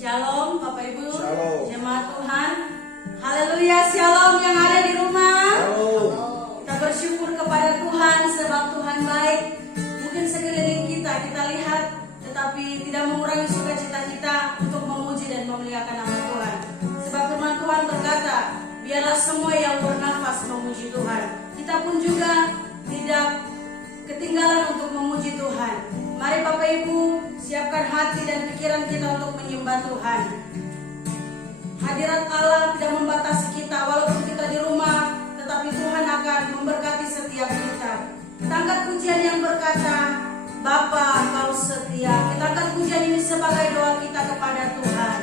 Shalom Bapak Ibu, Shalom. jemaat Tuhan. Haleluya, shalom yang ada di rumah. Shalom. Kita bersyukur kepada Tuhan sebab Tuhan baik. Mungkin sekeliling kita lihat, tetapi tidak mengurangi sukacita kita untuk memuji dan memuliakan nama Tuhan. Sebab firman Tuhan berkata, biarlah semua yang bernafas memuji Tuhan. Kita pun juga tidak ketinggalan untuk memuji Tuhan. Mari Bapak Ibu, siapkan hati dan pikiran kita untuk menyembah Tuhan. Hadirat Allah tidak membatasi kita, walaupun kita di rumah, tetapi Tuhan akan memberkati setiap kita. Kita angkat pujian yang berkata, Bapa Kau setia. Kita angkat pujian ini sebagai doa kita kepada Tuhan.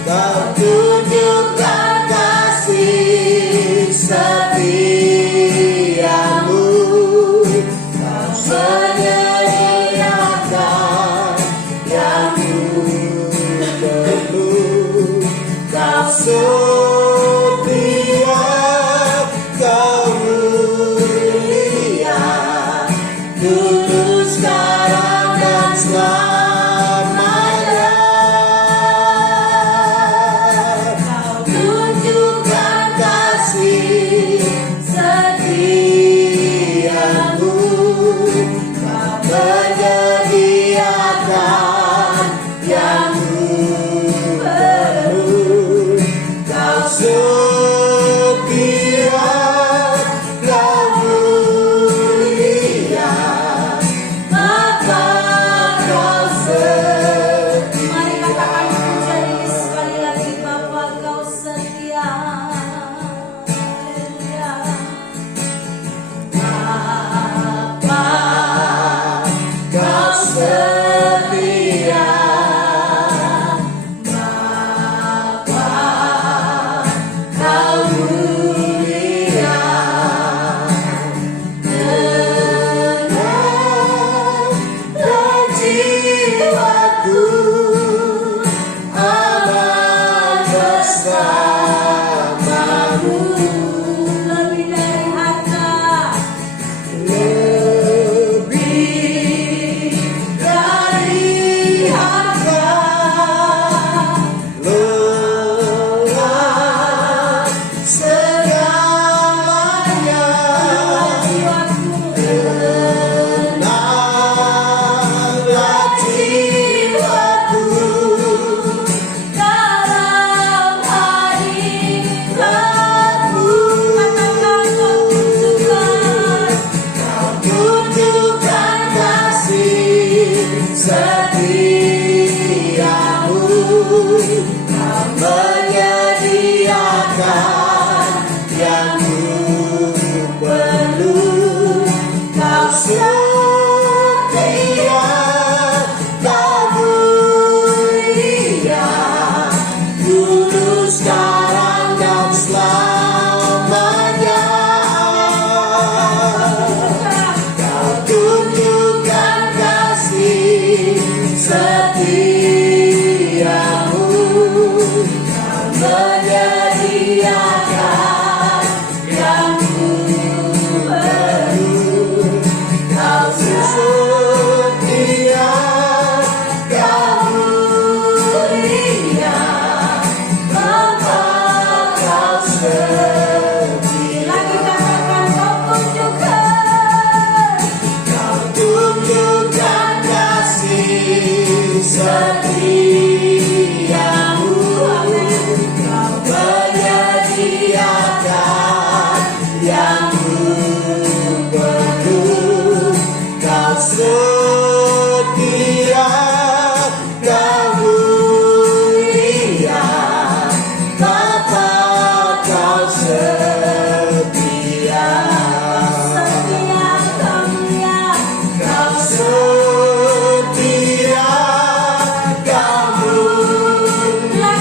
Kau tunjukkan kasih. setiamu, Kau menyediakan yang ku perlu. Kau setia, Kau mulia, Bapa, Kau setia. Kau setia, Kau mulia, Kau setia, Kau mulia,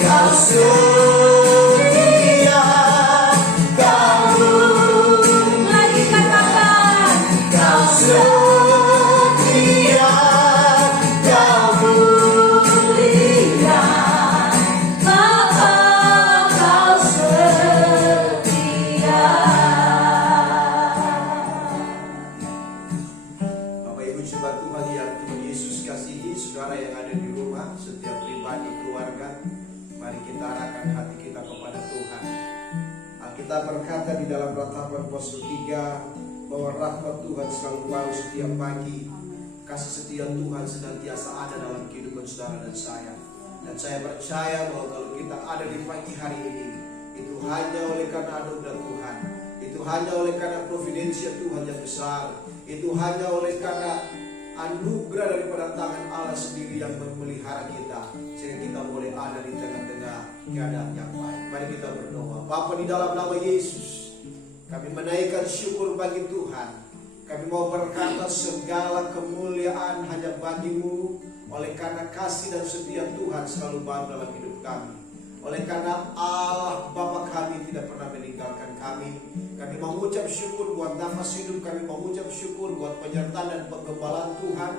Kau setia, Kau mulia, Bapa, Kau setia. Bapak Ibu jemaat Tuhan yang Tuhan Yesus kasihi, saudara yang ada di rumah, setiap pribadi keluarga, mari kita arahkan hati kita kepada Tuhan. Alkitab berkata di dalam Ratapan pasal 3 bahwa rahmat Tuhan selalu baru setiap pagi. Kasih setia Tuhan senantiasa ada dalam kehidupan saudara dan saya. Dan saya percaya bahwa kalau kita ada di pagi hari ini, itu hanya oleh karena anugerah Tuhan. Itu hanya oleh karena providensia Tuhan yang besar. Itu hanya oleh karena anugerah daripada tangan Allah sendiri yang memelihara kita, sehingga kita boleh ada di tengah-tengah keadaan yang baik. Mari kita berdoa. Bapa, di dalam nama Yesus, kami menaikkan syukur bagi Tuhan. Kami mau berkata segala kemuliaan hanya bagi-Mu, oleh karena kasih dan setia Tuhan selalu baru dalam hidup kami. Oleh karena Allah Bapa kami tidak pernah meninggalkan kami. Kami mengucap syukur buat nafas hidup. Kami mengucap syukur buat penyertaan dan penggembalaan Tuhan.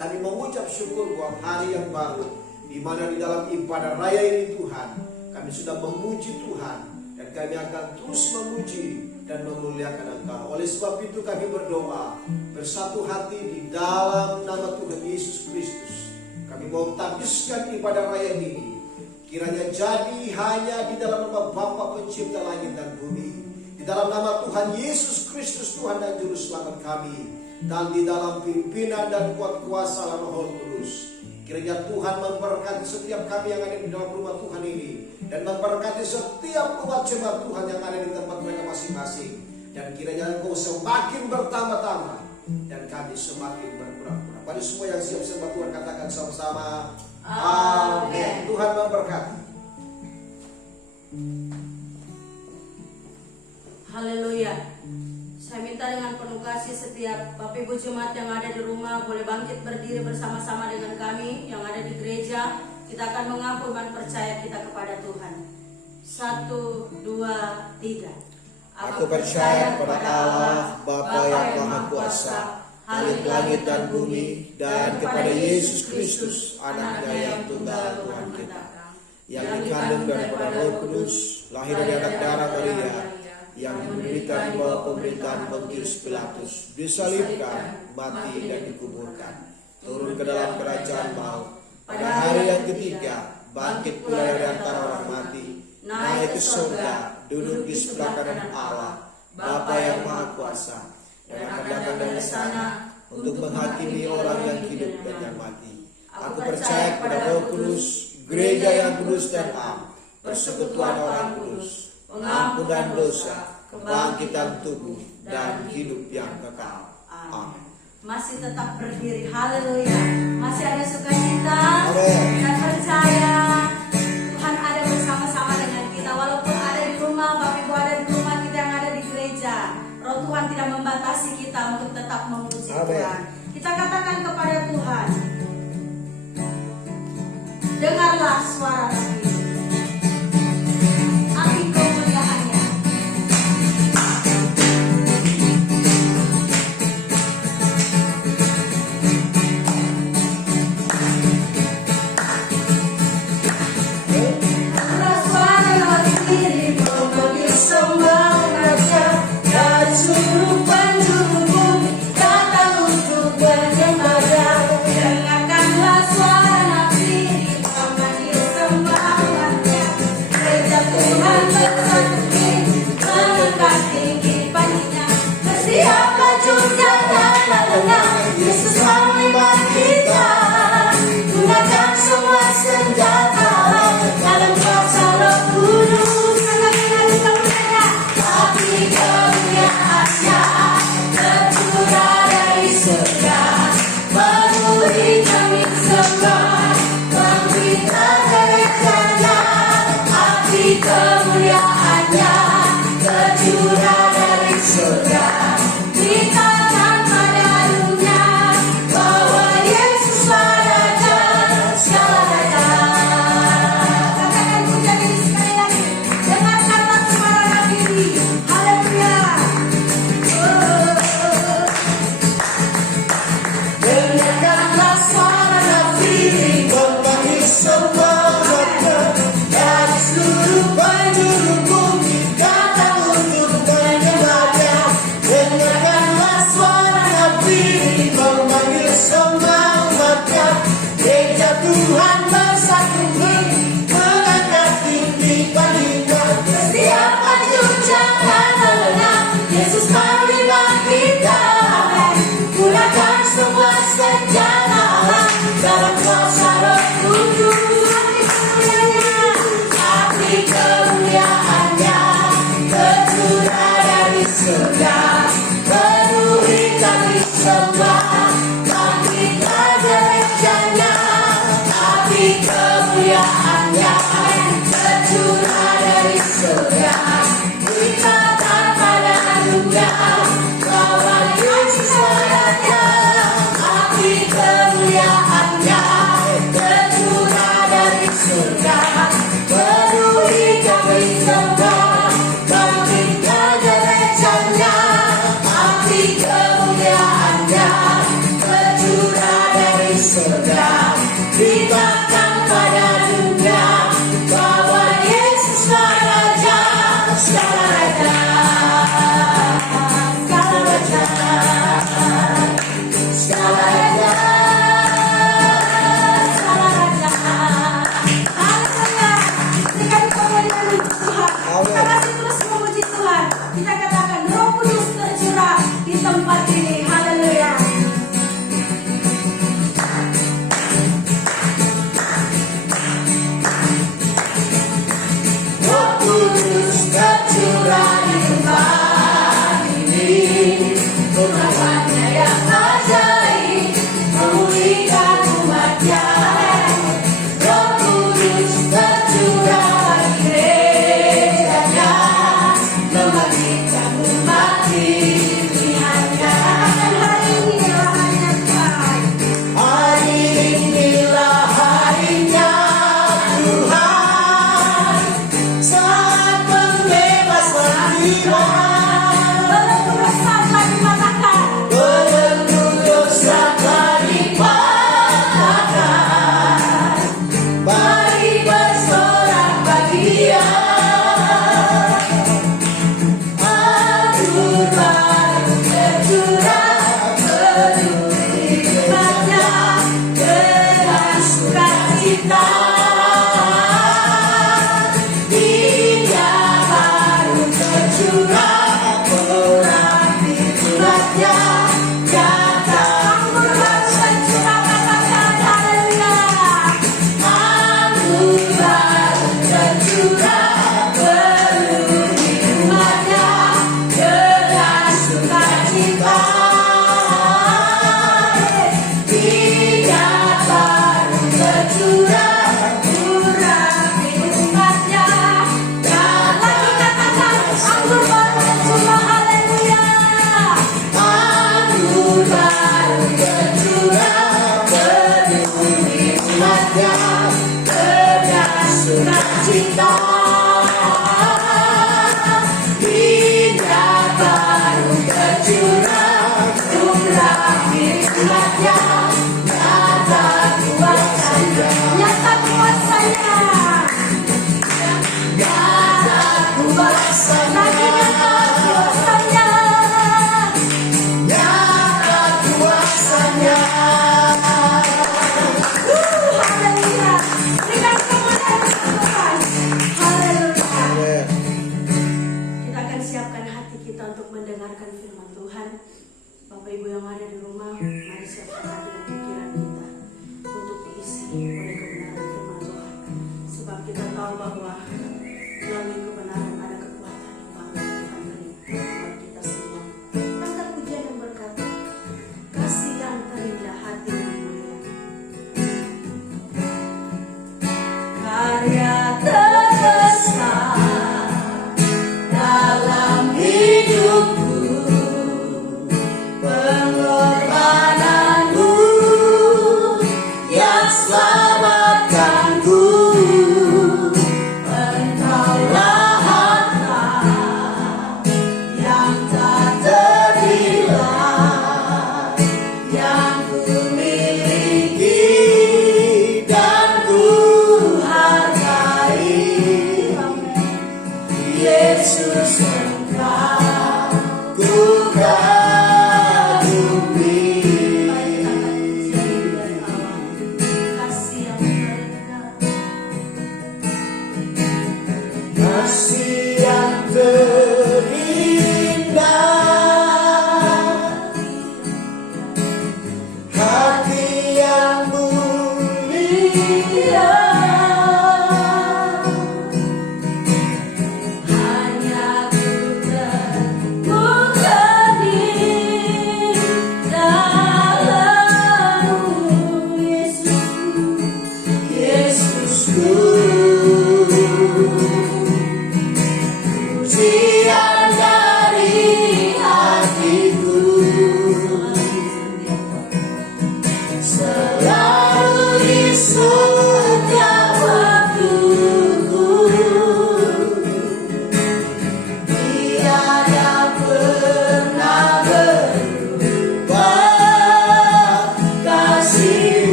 Kami mengucap syukur buat hari yang baru, di mana di dalam ibadah raya ini Tuhan, kami sudah memuji Tuhan, dan kami akan terus memuji dan memuliakan Engkau. Oleh sebab itu kami berdoa bersatu hati di dalam nama Tuhan Yesus Kristus. Kami mau tabiskan ibadah raya ini, kiranya jadi hanya di dalam nama Bapa Pencipta langit dan bumi, di dalam nama Tuhan Yesus Kristus Tuhan dan Juru Selamat kami, dan di dalam pimpinan dan kuat kuasa Roh Kudus. Kiranya Tuhan memberkati setiap kami yang ada di dalam rumah Tuhan ini, dan memberkati setiap umat jemaat Tuhan yang ada di tempat mereka masing-masing. Dan kiranya Engkau semakin bertambah-tambah, dan kami semakin berkurang-kurang. Pada semua yang siap sembah Tuhan katakan sama-sama, amin. Tuhan memberkati. Haleluya. Saya minta dengan penuh kasih setiap Bapak Ibu jemaat yang ada di rumah boleh bangkit berdiri bersama-sama dengan kami yang ada di gereja. Kita akan mengaku dan percaya kita kepada Tuhan. 1, 2, 3. Aku percaya kepada Allah, Bapa yang Maha Kuasa, langit dan bumi, dan kepada Yesus Kristus, Anaknya yang tunggal Tuhan kita, yang dikandung daripada Roh Kudus, lahir dari anak darah Maria, yang menderita di bawah pemerintahan Pontius Pilatus, disalibkan, mati dan dikuburkan, turun ke dalam kerajaan maut, pada hari yang ketiga bangkit pula dari antara orang mati, naik ke surga, duduk di sebelah kanan Allah, Bapa yang Maha Kuasa, dan akan datang dari sana untuk menghakimi orang yang hidup dan yang mati. Aku percaya kepada Roh Kudus, gereja yang kudus dan am, persekutuan orang kudus, pengampunan dosa, kebangkitan tubuh, dan hidup yang kekal. Amin. Masih tetap berdiri, haleluya. Masih ada sukacita. Amin. Dan percaya Tuhan ada bersama-sama dengan kita. Walaupun ada di rumah, Bapak Ibu ada di rumah, kita yang ada di gereja, Roh Tuhan tidak membatasi kita untuk tetap memuji Tuhan. Kita katakan kepada Tuhan, dengarlah suara kami. Amin kemuliaannya. Seluruh penjuru bumi datang untuk beribadah. Dengarkanlah suara nafsi, pamanggil sembah. sembah, bangkitlah gerejanya, tapi kemuliaannya tercurah dari surga, beritakan pada dunia bahwa Yesus Raja, tapi kemuliaannya tercurah dari surga, penuhi kami sembah, bangkitlah gerejanya, tapi kemuliaannya tercurah dari surga, beritakan pada dunia bahwa Yesus Raja, segala raja, segala raja, segala raja, segala raja. Haleluya. Berikan kemuliaan untuk Tuhan. Kita masih terus memuji Tuhan. Kita katakan Roh Kudus tercurah di tempat ini. Haleluya. Roh Kudus tercurah di tempat ini, firman-Nya yang ajaib memulihkan umat-Nya. Roh Kudus tercurah di gerejanya, membangkitkan umat pilihan-Nya. Hari inilah harinya Tuhan. Hari inilah harinya Tuhan, saat pembebasan jiwa. Belenggu dosa telah dipatahkan, belenggu dosa telah dipatahkan. Mari bersorak bagi Dia. Anggur baru tercurah, penuhi umat-Nya dengan sukacita. Dia baru tercurah, mengurapi umat-Nya. Kata anggur baru tercurah, katakan haleluya. Anggur baru tercurah, penuhi umat-Nya dengan sukacita. Dia baru tercurah, mengurapi umat-Nya. Dan lagi katakan anggur baru tercurah, haleluya. Anggur baru tercurah, penuhi umat-Nya dengan sukacita. Dia baru tercurah, mengurapi umat-Nya. Nyata kuasanya, nyata kuasanya, nyata kuasanya, nyata kuasanya. Haleluya. Berikan kemuliaan untuk Tuhan. Haleluya. Amin. Kita akan siapkan hati kita untuk mendengarkan firman Tuhan. Bapak Ibu yang ada di rumah, mari siapkan hati dan pikiran kita untuk diisi oleh kebenaran firman Tuhan. Sebab kita tahu bahwa melalui kebenaran ada kekuatan yang baru Tuhan beri buat kita semua. Angkat pujian dan berkata, kasih yang terindah, hati yang mulia. Karya terbesar dalam hidupku, pengorbananmu yang selamatkanku. Engkaulah harta yang tak ternilai, yang ku miliki dan ku hargai. Yesus, Engkau ku kagumi. Kasih yang terindah, kasih yang terindah,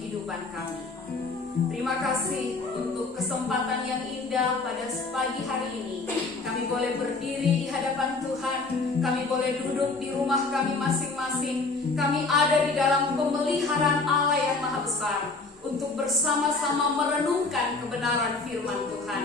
kehidupan kami. Terima kasih untuk kesempatan yang indah pada pagi hari ini. Kami boleh berdiri di hadapan Tuhan, kami boleh duduk di rumah kami masing-masing. Kami ada di dalam pemeliharaan Allah yang Maha Besar untuk bersama-sama merenungkan kebenaran firman Tuhan.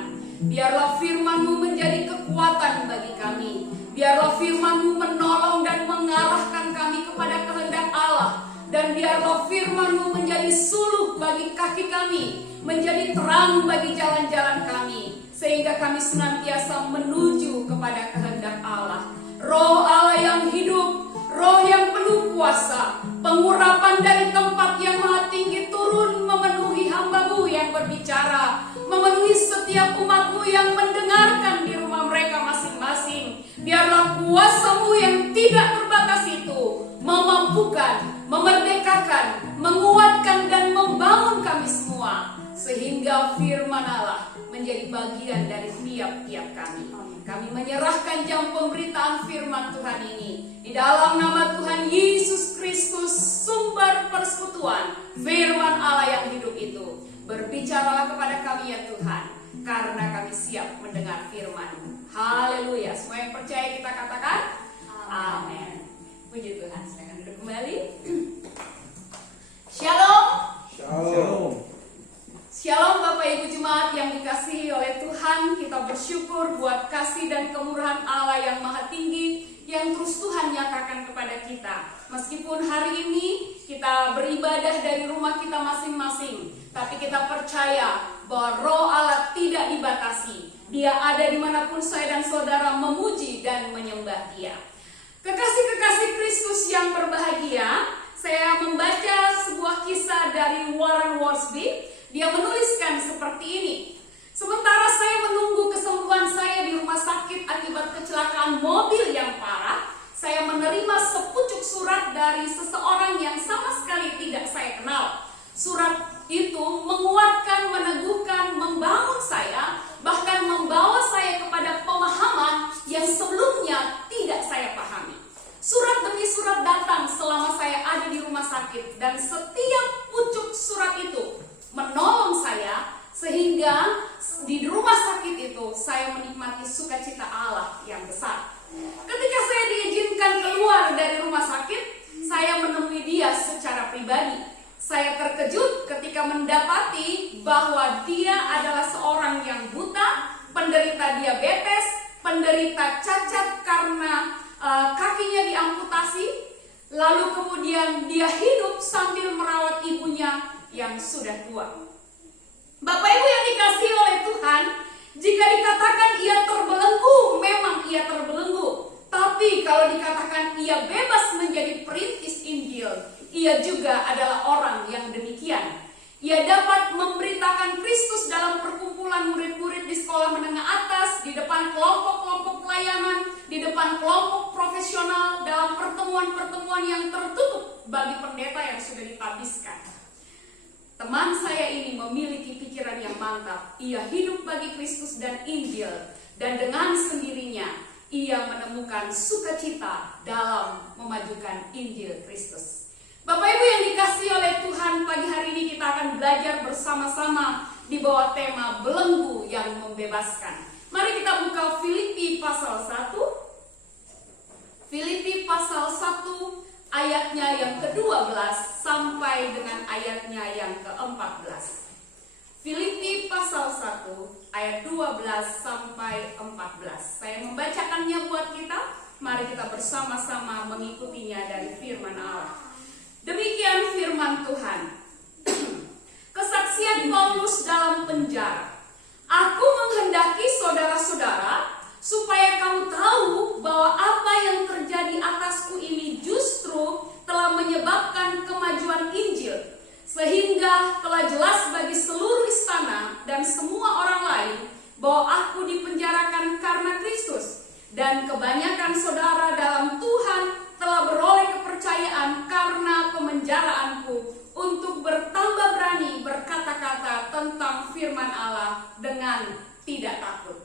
Biarlah firman-Mu menjadi kekuatan bagi kami. Biarlah firman-Mu menolong dan mengarahkan kami kepada kehendak Allah. Dan biarlah firman-Mu menjadi suluh bagi kaki kami, menjadi terang bagi jalan-jalan kami, sehingga kami senantiasa menuju kepada kehendak Allah. Roh Allah yang hidup, roh yang penuh kuasa, pengurapan dari tempat yang maha tinggi turun memenuhi hamba-Mu yang berbicara, memenuhi setiap umat-Mu yang mendengarkan di rumah mereka masing-masing. Biarlah kuasa-Mu yang tidak terbatas itu memampukan, memerdekakan, menguatkan dan membangun kami semua, sehingga firman Allah menjadi bagian dari tiap-tiap kami. Kami menyerahkan jam pemberitaan firman Tuhan ini di dalam nama Tuhan Yesus Kristus, sumber persekutuan firman Allah yang hidup itu. Berbicaralah kepada kami ya Tuhan, karena kami siap mendengar firman-Mu. Haleluya. Semua yang percaya kita katakan amin. Puji Tuhan. Silakan duduk kembali. Shalom. Shalom. Shalom Bapak Ibu Jemaat yang dikasihi oleh Tuhan. Kita bersyukur buat kasih dan kemurahan Allah yang maha tinggi yang terus Tuhan nyatakan kepada kita. Meskipun hari ini kita beribadah dari rumah kita masing-masing, tapi kita percaya bahwa roh Allah tidak dibatasi. Dia ada dimanapun saya dan saudara memuji dan menyembah Dia. Kekasih-kekasih Kristus yang berbahagia, saya membaca sebuah kisah dari Warren Wiersbe. Dia menuliskan seperti ini. Sementara saya menunggu kesembuhan saya di rumah sakit akibat kecelakaan mobil yang parah, saya menerima sepucuk surat dari seseorang yang sama sekali tidak saya kenal. Surat itu menguatkan, meneguhkan, membangun saya, bahkan membawa saya kepada pemahaman yang sebelumnya tidak saya pahami. Surat demi surat datang selama saya ada di rumah sakit, dan setiap pucuk surat itu menolong saya, sehingga di rumah sakit itu saya menikmati sukacita Allah yang besar. Ketika saya diizinkan keluar dari rumah sakit, saya menemui dia secara pribadi. Saya terkejut ketika mendapati bahwa dia adalah seorang yang buta, penderita diabetes, penderita cacat karena kakinya diamputasi, lalu kemudian dia hidup sambil merawat ibunya yang sudah tua. Bapak Ibu yang dikasihi oleh Tuhan, jika dikatakan ia terbelenggu, memang ia terbelenggu. Tapi kalau dikatakan ia bebas menjadi perintis Injil, ia juga adalah orang yang demikian. Ia dapat memberitakan Kristus dalam perkumpulan murid-murid di sekolah menengah atas, di depan kelompok-kelompok pelayanan, di depan kelompok profesional, dalam pertemuan-pertemuan yang tertutup bagi pendeta yang sudah ditabiskan. Teman saya ini memiliki pikiran yang mantap. Ia hidup bagi Kristus dan Injil, dan dengan sendirinya ia menemukan sukacita dalam memajukan Injil Kristus. Bapak Ibu yang dikasihi oleh Tuhan, pagi hari ini kita akan belajar bersama-sama di bawah tema belenggu yang membebaskan. Mari kita buka Filipi pasal 1. Filipi pasal 1 ayatnya yang ke-12 sampai dengan ayatnya yang ke-14. Filipi pasal 1 ayat 12 sampai 14. Saya membacakannya buat kita. Mari kita bersama-sama mengikutinya dari firman Allah. Demikian firman Tuhan. Kesaksian Paulus dalam penjara. Aku menghendaki saudara-saudara supaya kamu tahu bahwa apa yang terjadi atasku ini justru telah menyebabkan kemajuan Injil, sehingga telah jelas bagi seluruh istana dan semua orang lain bahwa aku dipenjarakan karena Kristus, dan kebanyakan saudara dalam Tuhan telah beroleh kepercayaan karena pemenjaraanku untuk bertambah berani berkata-kata tentang firman Allah dengan tidak takut.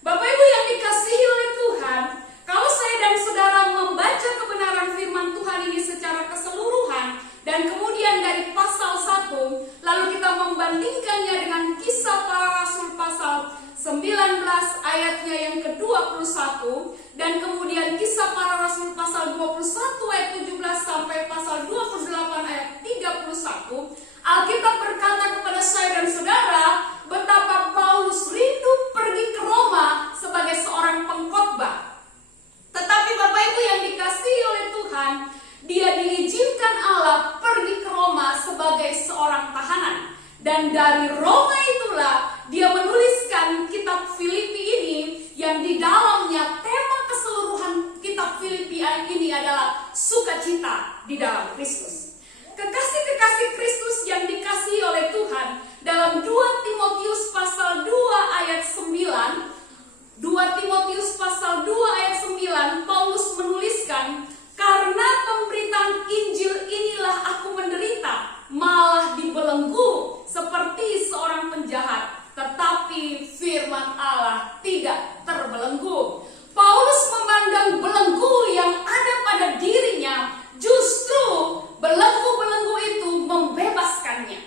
Bapak Ibu yang dikasihi oleh Tuhan, kalau saya dan saudara membaca kebenaran firman Tuhan ini secara keseluruhan, dan kemudian dari pasal 1 seorang tahanan. Dan dari Roma itulah dia menuliskan kitab Filipi ini, yang di dalamnya tema keseluruhan kitab Filipi ini adalah sukacita di dalam Kristus. Kekasih-kekasih Kristus yang dikasihi oleh Tuhan, dalam 2 Timotius pasal 2 ayat 9, 2 Timotius pasal 2 ayat 9, Paulus menuliskan, "Karena pemberitaan Injil inilah aku menderita, malah dibelenggu seperti seorang penjahat, tetapi firman Allah tidak terbelenggu." Paulus memandang belenggu yang ada pada dirinya, justru belenggu-belenggu itu membebaskannya.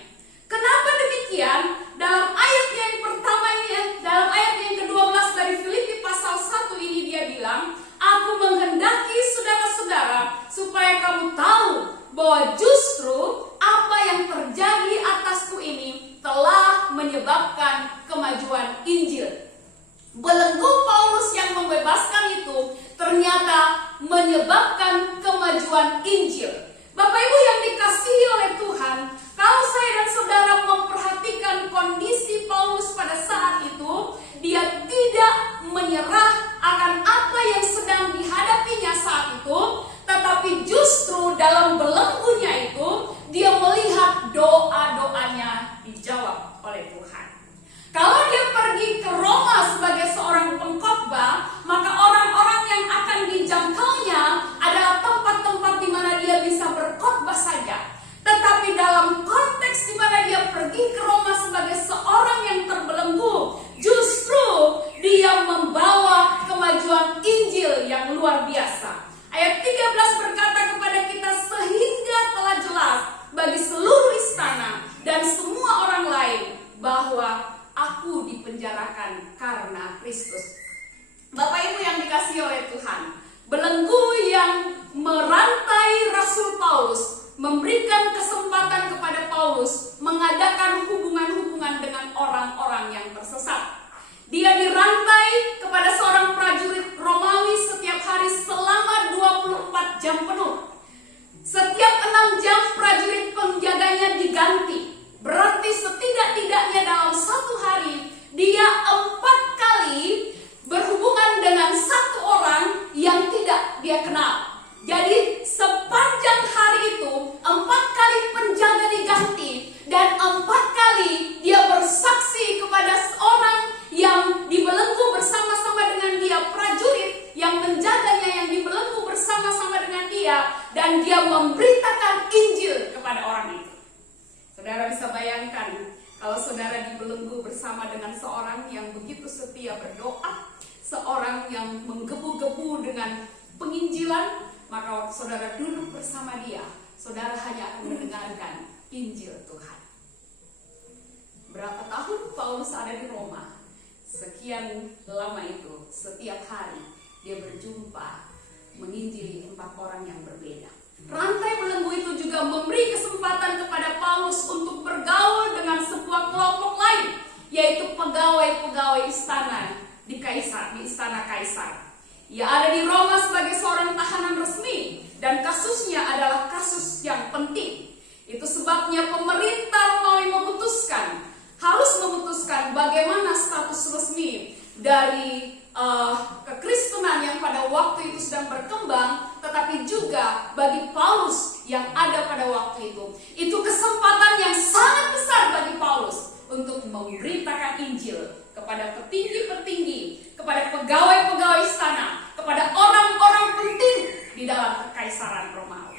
Kenapa demikian? Dalam ayatnya yang pertama ini, dalam ayat yang ke-12 dari Filipi pasal 1 ini dia bilang, "Aku menghendaki saudara-saudara supaya kamu tahu bahwa justru apa yang terjadi atasku ini telah menyebabkan kemajuan Injil." Belenggu Paulus yang membebaskan itu ternyata menyebabkan kemajuan Injil. Bapak Ibu yang dikasihi oleh Tuhan, kalau saya dan saudara memperhatikan kondisi Paulus pada saat itu, dia tidak menyerah akan apa yang sedang dihadapinya saat itu, tetapi justru dalam belenggunya itu, dia melihat doa-doanya dijawab oleh Tuhan. Kalau dia pergi ke Roma sebagai seorang pengkhotbah, maka orang-orang yang akan dijangkaunya adalah tempat-tempat di mana dia bisa berkhotbah saja. Tetapi dalam konteks di mana dia pergi ke Roma sebagai seorang yang terbelenggu, justru dia membawa kemajuan Injil yang luar biasa. Ayat 13 berkata kepada kita, "Sehingga telah jelas bagi seluruh istana dan semua orang lain bahwa aku dipenjarakan karena Kristus." Bapak Ibu yang dikasihi oleh Tuhan, belenggu yang merantai Rasul Paulus memberikan kesempatan kepada Paulus mengadakan hubungan-hubungan dengan orang-orang yang tersesat. Dia dirantai kepada seorang prajurit Romawi setiap hari selama 24 jam penuh. Setiap 6 jam prajurit penjaganya diganti. Berarti setidak-tidaknya dalam satu hari dia 4 kali berhubungan dengan satu orang yang tidak dia kenal. Jadi sepanjang hari itu 4 kali penjaga diganti, dan 4 kali dia bersaksi kepada seorang yang dibelenggu bersama-sama dengan dia, prajurit yang menjaganya yang dibelenggu bersama-sama dengan dia, dan dia memberitakan Injil kepada orang itu. Saudara bisa bayangkan kalau saudara dibelenggu bersama dengan seorang yang begitu setia berdoa, seorang yang menggebu-gebu dengan penginjilan, maka waktu saudara duduk bersama dia, saudara hanya akan mendengarkan Injil Tuhan. Berapa tahun Paulus ada di Roma? Sekian lama itu, setiap hari dia berjumpa, menginjili 4 orang yang berbeda. Rantai belenggu itu juga memberi kesempatan kepada Paulus untuk bergaul dengan sebuah kelompok lain, yaitu pegawai-pegawai istana di istana Kaisar. Ia ada di Roma sebagai seorang tahanan resmi, dan kasusnya adalah kasus yang penting. Itu sebabnya pemerintah Romawi harus memutuskan bagaimana status resmi dari kekristenan yang pada waktu itu sedang berkembang, tetapi juga bagi Paulus yang ada pada waktu itu. Itu kesempatan yang sangat besar bagi Paulus untuk memberitakan Injil kepada petinggi-petinggi, kepada pegawai-pegawai istana, kepada orang-orang penting di dalam kekaisaran Romawi.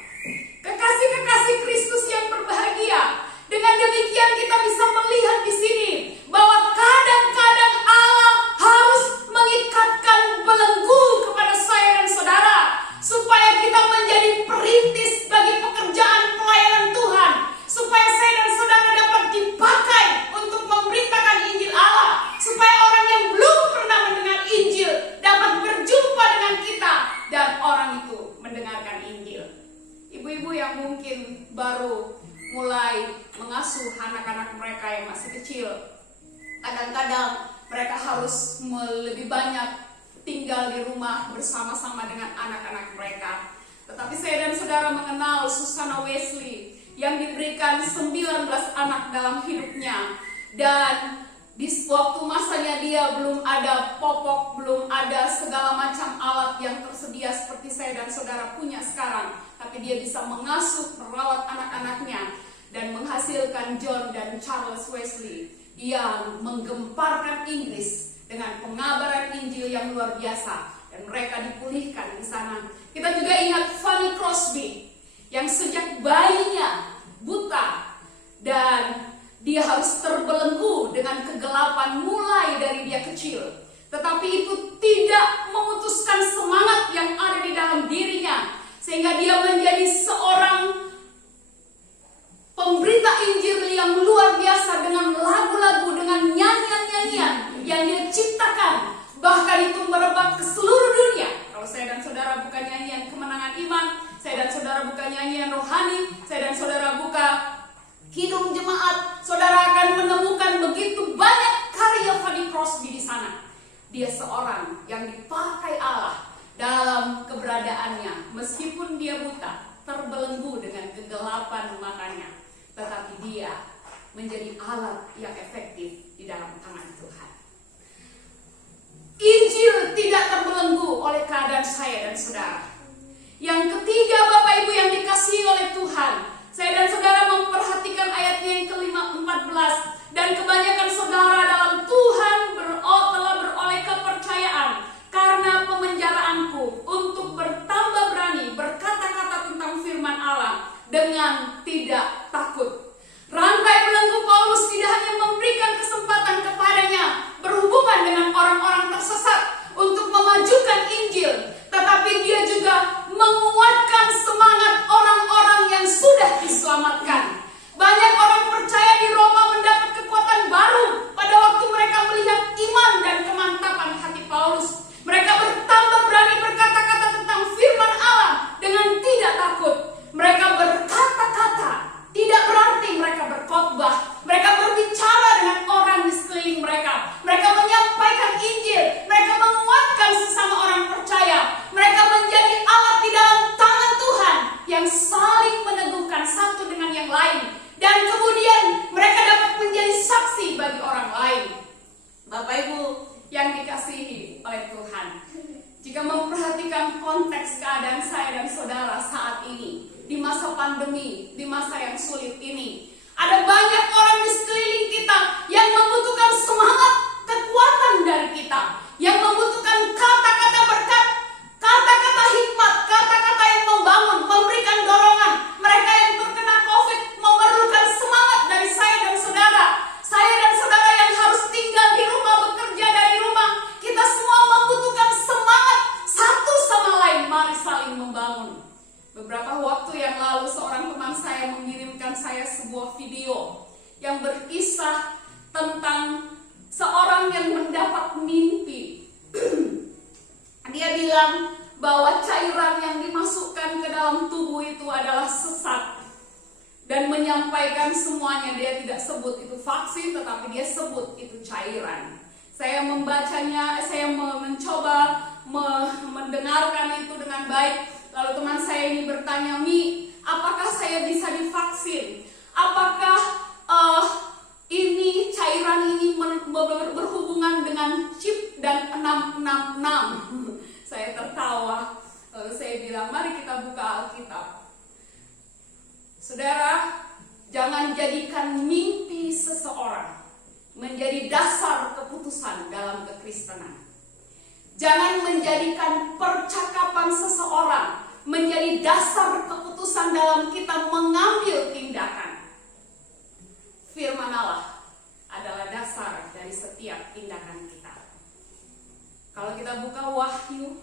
Kekasih-kekasih Kristus yang berbahagia, dengan demikian kita bisa melihat di sini bahwa kadang-kadang Allah harus mengikatkan belenggu kepada saya dan saudara, supaya kita menjadi perintis bagi pekerjaan pelayanan Tuhan, supaya saya dan saudara dapat dipakai untuk memberitakan Injil Allah, supaya orang yang belum pernah mendengar Injil dapat berjumpa dengan kita dan orang itu mendengarkan Injil. Ibu-ibu yang mungkin baru mulai mengasuh anak-anak mereka yang masih kecil, kadang-kadang mereka harus lebih banyak tinggal di rumah bersama-sama dengan anak-anak mereka. Tetapi saya dan saudara mengenal Susana Wesley yang diberikan 19 dalam hidupnya. Dan di waktu masanya dia belum ada popok, belum ada segala macam alat yang tersedia seperti saya dan saudara punya sekarang. Tapi dia bisa mengasuh, merawat anak-anaknya dan menghasilkan John dan Charles Wesley yang menggemparkan Inggris dengan pengabaran Injil yang luar biasa. Dan mereka dipulihkan di sana. Kita juga ingat Fanny Crosby yang sejak bayinya buta dan dia harus terbelenggu dengan kegelapan mulai dari dia kecil. Tetapi itu tidak memutuskan semangat yang ada di dalam dirinya. Sehingga dia menjadi seorang pemberita Injil yang luar biasa dengan lagu-lagu, dengan nyanyian-nyanyian yang dia ciptakan. Bahkan itu merebak ke seluruh dunia. Kalau saya dan saudara buka nyanyian kemenangan iman, saya dan saudara buka nyanyian rohani, saya dan saudara buka Kidung Jemaat, saudara akan menemukan begitu banyak karya Fanny Crosby di sana. Dia seorang yang dipakai Allah dalam keberadaannya, meskipun dia buta, terbelenggu dengan kegelapan matanya, tetapi dia menjadi alat yang efektif di dalam tangan Tuhan. Injil tidak terbelenggu oleh keadaan saya dan saudara. Yang ketiga, Bapak Ibu yang dikasihi oleh Tuhan, saya dan saudara memperhatikan ayatnya yang ke-14. Dan kebanyakan saudara dalam Tuhan telah beroleh kepercayaan karena pemenjaraanku untuk bertambah berani berkata-kata tentang firman Allah dengan tidak takut. Rantai belenggu Paulus tidak hanya memberikan kesempatan kepadanya berhubungan dengan orang-orang tersesat untuk memajukan Injil, tetapi dia juga menguatkan semangat orang-orang yang sudah diselamatkan. Banyak orang percaya di Roma mendapat kekuatan baru pada waktu mereka melihat iman dan kemantapan hati Paulus. Mereka bertambah berani berkata-kata tentang firman Allah dengan tidak takut. Mereka berkata-kata tidak berarti mereka berkhotbah. Mereka berbicara dengan orang di sekeliling mereka. Mereka menyampaikan Injil. Mereka menguatkan sesama orang percaya. Mereka menjadi alat di dalam tangan Tuhan yang saling meneguhkan satu dengan yang lain. Dan kemudian mereka dapat menjadi saksi bagi orang lain. Bapak Ibu yang dikasihi oleh Tuhan, jika memperhatikan konteks keadaan saya dan saudara saat ini, di masa pandemi, di masa yang sulit ini, ada banyak orang di sekeliling kita yang membutuhkan semangat, kekuatan dari kita, yang membutuhkan kata-kata berkat, kata-kata hikmat, kata-kata yang membangun, memberikan dorongan. Mereka yang terkena COVID memerlukan semangat dari saya dan saudara. Saya dan saudara yang harus tinggal di rumah, bekerja dari rumah, kita semua membutuhkan semangat satu sama lain. Mari saling membangun. Beberapa waktu yang lalu seorang teman saya mengirimkan saya sebuah video yang berkisah tentang seorang yang mendapat mimpi. Dia bilang bahwa cairan yang dimasukkan ke dalam tubuh itu adalah sesat. Dan menyampaikan semuanya, dia tidak sebut itu vaksin, tetapi dia sebut itu cairan. Saya membacanya, saya mencoba mendengarkan itu dengan baik. Lalu teman saya ini bertanya, Mi, apakah saya bisa divaksin? Apakah ini cairan ini berhubungan dengan chip dan 666? Saya tertawa. Lalu saya bilang, mari kita buka Alkitab. Saudara, jangan jadikan mimpi seseorang menjadi dasar keputusan dalam kekristenan. Jangan menjadikan percakapan seseorang menjadi dasar keputusan dalam kita mengambil tindakan. Firman Allah adalah dasar dari setiap tindakan kita. Kalau kita buka Wahyu,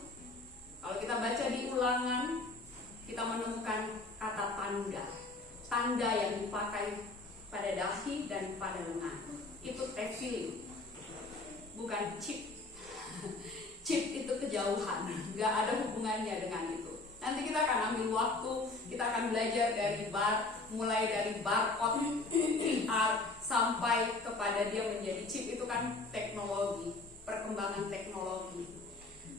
kalau kita baca di Ulangan, kita menemukan kata tanda. Tanda yang dipakai pada dahi dan pada lengan. Itu tefillin, bukan chip. Chip itu kejauhan, nggak ada hubungannya dengan itu. Nanti kita akan ambil waktu, kita akan belajar mulai dari barcode, QR, sampai kepada dia menjadi chip. Itu kan teknologi, perkembangan teknologi.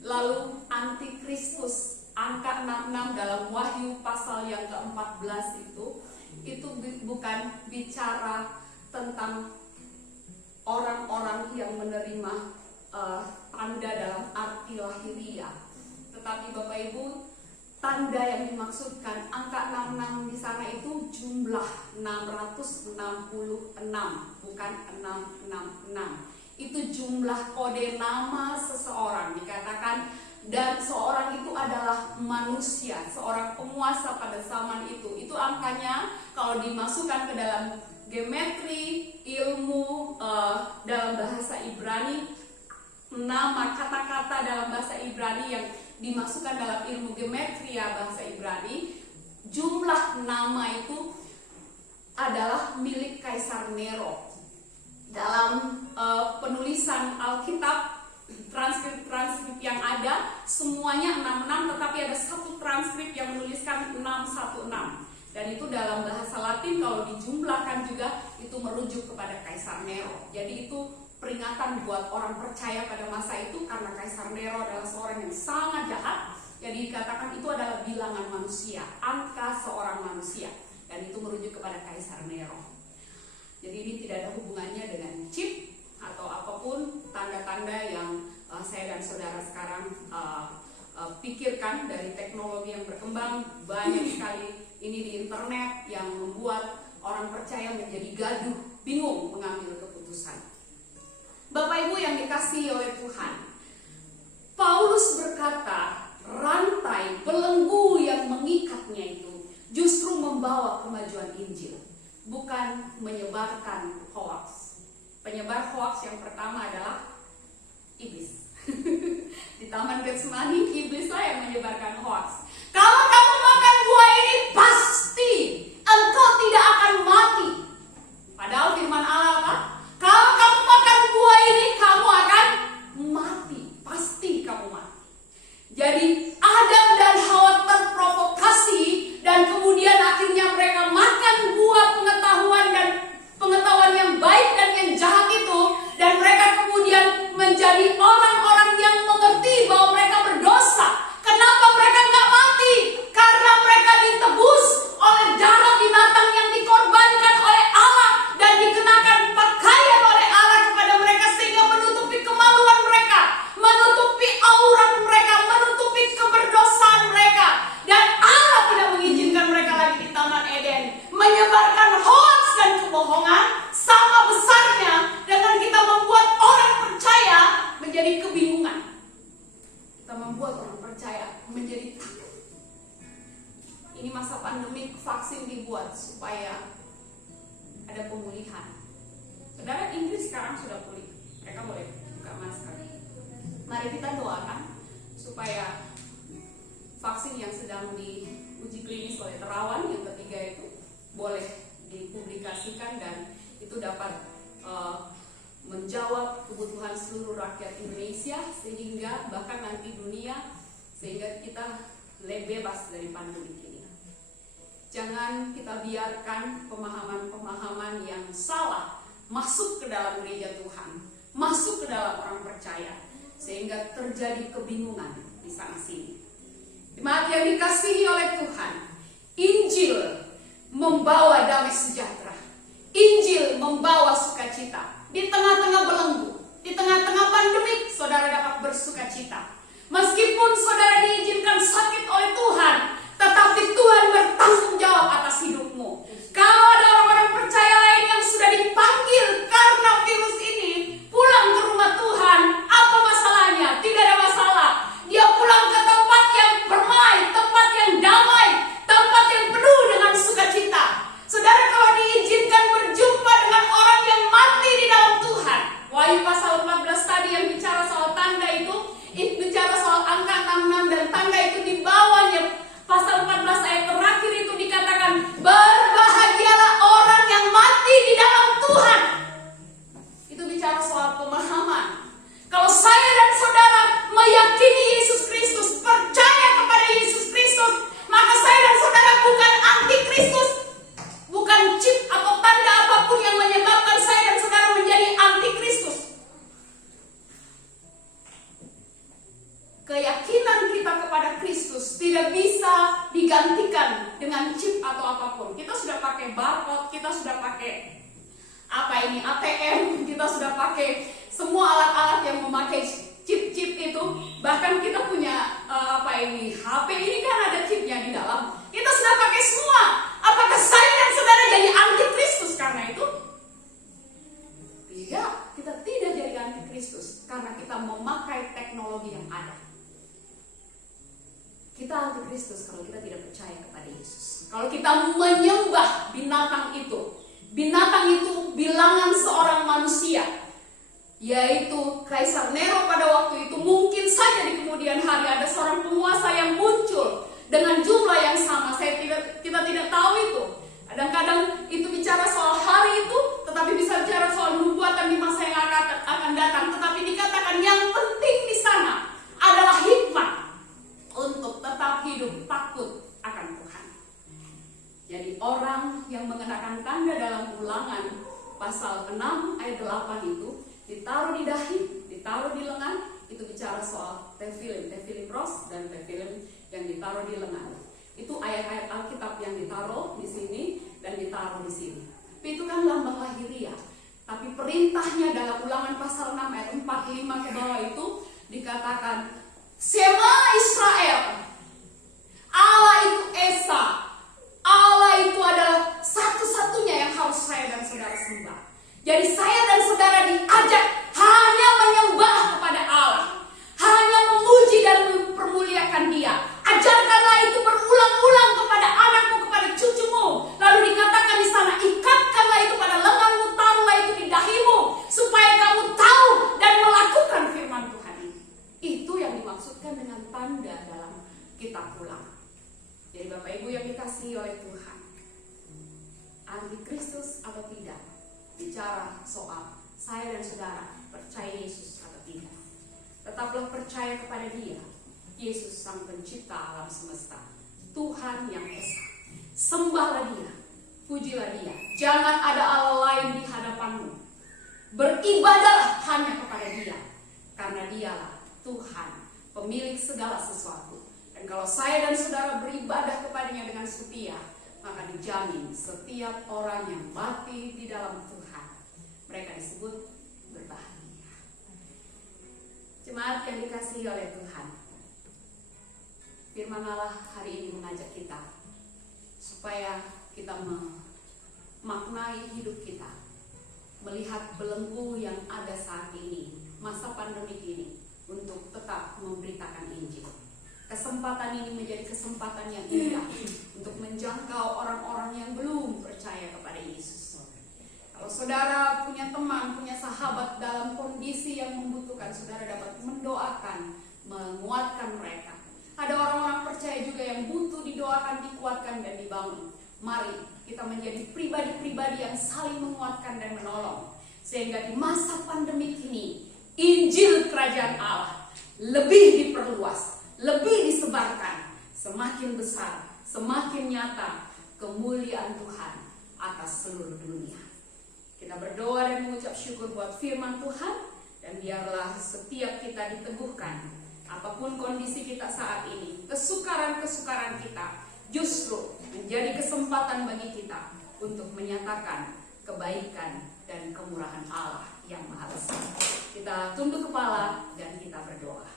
Lalu antikristus, angka 66 dalam Wahyu pasal yang ke-14 itu bukan bicara tentang orang-orang yang menerima tanda dalam arti lahiriah. Tetapi Bapak Ibu, tanda yang dimaksudkan angka 66 di sana itu jumlah 666, bukan 666. Itu jumlah kode nama seseorang. Dikatakan dan seorang itu adalah manusia, seorang penguasa pada zaman itu. Itu angkanya kalau dimasukkan ke dalam geometri, ilmu dalam bahasa Ibrani, nama kata-kata dalam bahasa Ibrani yang dimasukkan dalam ilmu geometria bahasa Ibrani, jumlah nama itu adalah milik Kaisar Nero. Dalam penulisan Alkitab, transkrip yang ada semuanya 66, tetapi ada satu transkrip yang menuliskan 616. Dan itu dalam bahasa Latin kalau dijumlahkan juga itu merujuk kepada Kaisar Nero. Jadi itu peringatan buat orang percaya pada masa itu, karena Kaisar Nero adalah seorang yang sangat jahat. Jadi dikatakan itu adalah bilangan manusia, angka seorang manusia, dan itu merujuk kepada Kaisar Nero. Jadi ini tidak ada hubungannya dengan chip atau apapun tanda-tanda yang saya dan saudara sekarang pikirkan dari teknologi yang berkembang. Banyak sekali ini di internet yang membuat orang percaya menjadi gaduh, bingung mengambil keputusan. Bapak Ibu yang dikasihi oleh Tuhan, Paulus berkata rantai belenggu yang mengikatnya itu justru membawa kemajuan Injil, bukan menyebarkan hoax. Penyebar hoax yang pertama adalah iblis. Di Taman Getsemani, iblislah yang menyebarkan hoax. Kalau kamu makan buah ini, pasti engkau tidak akan mati. Padahal firman Allah apa? Kalau kamu makan buah ini, kamu akan mati. Pasti kamu mati. Jadi Adam dan Hawa terprovokasi, dan kemudian akhirnya mereka makan buah pengetahuan yang baik dan yang jahat itu, dan mereka kemudian menjadi orang-orang yang mengerti bahwa mereka berdosa. Kenapa mereka nggak mati? Karena mereka ditebus oleh darah binatang yang dikorbankan oleh Allah dan dikenakan pakaian oleh Allah kepada mereka, sehingga menutupi kemaluan mereka, menutupi aurat mereka, menutupi keberdosaan mereka. Dan Allah tidak mengizinkan mereka lagi di Taman Eden menyebarkan hoax dan kebohongan. Sama besarnya dengan kita membuat orang percaya menjadi kebingungan. Kita membuat orang percaya menjadi takut. Ini masa pandemi, vaksin dibuat supaya ada pemulihan. Saudara, Inggris sekarang sudah pulih, mereka boleh buka masker. Mari kita doakan supaya vaksin yang sedang diuji klinis oleh terawan yang ketiga itu boleh dipublikasikan dan itu dapat menjawab kebutuhan seluruh rakyat Indonesia, sehingga bahkan nanti dunia, sehingga kita bebas dari pandemi ini. Jangan kita biarkan pemahaman-pemahaman yang salah masuk ke dalam gereja Tuhan, masuk ke dalam orang percaya, sehingga terjadi kebingungan di sana sini. Jemaat yang dikasihi oleh Tuhan, Injil membawa damai sejahtera. Injil membawa sukacita. Di tengah-tengah belenggu, di tengah-tengah pandemik, saudara dapat bersukacita. Meskipun saudara diizinkan sakit oleh Tuhan, tetapi Tuhan bertanggung jawab atas hidupmu. Kalau ada orang-orang percaya lain yang sudah dipanggil karena virus ini pulang ke rumah Tuhan, apa masalahnya? Tidak ada masalah. Dia pulang ke tempat yang permai, tempat yang damai, tempat yang penuh dengan sukacita. Saudara, kalau diizinkan berjumpa dengan orang yang mati di dalam Tuhan, Wahyu pasal 14 tadi yang bicara soal tanda itu bicara soal angka 66, dan tanda itu di bawahnya pasal 14 ayat terakhir itu dikatakan, berbahagialah orang yang mati di dalam Tuhan. Itu bicara soal pemahaman. Kalau saya dan saudara meyakini Yesus Kristus, percaya kepada Yesus Kristus, maka saya dan saudara bukan antikristus, bukan chip atau tanda apapun yang menyebabkan saya dan saudara menjadi antikristus. Keyakinan kita kepada Kristus tidak bisa digantikan dengan chip atau apapun. Kita sudah pakai barcode, kita sudah pakai apa ini ATM, kita sudah pakai semua alat-alat yang memakai chip-chip itu. Bahkan kita punya HP ini kan ada chipnya di dalam. Kita sudah pakai semua. Apakah saya dan saudara jadi antikristus karena itu? Tidak, kita tidak jadi antikristus karena kita memakai teknologi yang ada. Kita antikristus kalau kita tidak percaya kepada Yesus. Kalau kita menyembah binatang itu bilangan seorang manusia, yaitu Kaisar Nero pada waktu itu. Mungkin saja di kemudian hari ada seorang penguasa yang muncul dengan jumlah yang sama. Kita tidak tahu itu. Kadang-kadang itu bicara soal hari itu, tetapi bisa bicara soal nubuatan di masa yang akan datang. Tetapi dikatakan yang penting di sana adalah hikmat untuk tetap hidup takut akan Tuhan. Jadi orang yang mengenakan tanda dalam Ulangan pasal 6 ayat 8 itu ditaruh di dahi, ditaruh di lengan, itu bicara soal tefilin ros dan tefilin yang ditaruh di lengan. Itu ayat-ayat Alkitab yang ditaruh di sini dan ditaruh di sini. Tapi itu kan lambang lahiriah. Tapi perintahnya dalam Ulangan pasal 6 ayat 4, 5 ke bawah itu dikatakan, Shema Israel, Allah itu Esa, Allah itu adalah satu-satunya yang harus saya dan saudara sembah. Jadi saya dan saudara diajak hanya menyembah kepada Allah, hanya memuji dan mempermuliakan Dia. Ajarkanlah itu berulang-ulang kepada anakmu, kepada cucumu. Lalu dikatakan di sana, ikatkanlah itu pada lenganmu, taruhlah itu di dahimu, supaya kamu tahu dan melakukan firman Tuhan ini. Itu yang dimaksudkan dengan tanda dalam kitab Ulangan. Jadi Bapak Ibu yang dikasihi oleh Tuhan, antikristus atau tidak, bicara soal saya dan saudara percaya Yesus atau tidak. Tetaplah percaya kepada Dia, Yesus sang pencipta alam semesta, Tuhan yang Esa. Sembahlah Dia, pujilah Dia. Jangan ada Allah lain di hadapanmu. Beribadahlah hanya kepada Dia, karena Dialah Tuhan, pemilik segala sesuatu. Dan kalau saya dan saudara beribadah kepadanya dengan setia, maka dijamin setiap orang yang mati di dalam Tuhan, mereka disebut berbahagia. Jemaat yang dikasihi oleh Tuhan, firman Allah hari ini mengajak kita supaya kita memaknai hidup kita, melihat belenggu yang ada saat ini, masa pandemi ini, untuk tetap memberitakan Injil. Kesempatan ini menjadi kesempatan yang indah untuk menjangkau orang-orang yang belum percaya kepada Yesus. Kalau saudara punya teman, punya sahabat dalam kondisi yang membutuhkan, saudara dapat mendoakan, menguatkan mereka. Ada orang-orang percaya juga yang butuh didoakan, dikuatkan, dan dibangun. Mari kita menjadi pribadi-pribadi yang saling menguatkan dan menolong, sehingga di masa pandemi ini Injil Kerajaan Allah lebih diperluas, lebih disebarkan, semakin besar, semakin nyata kemuliaan Tuhan atas seluruh dunia. Kita berdoa dan mengucap syukur buat firman Tuhan, dan biarlah setiap kita diteguhkan. Apapun kondisi kita saat ini, kesukaran-kesukaran kita justru menjadi kesempatan bagi kita untuk menyatakan kebaikan dan kemurahan Allah yang Maha Besar. Kita tunduk kepala dan kita berdoa.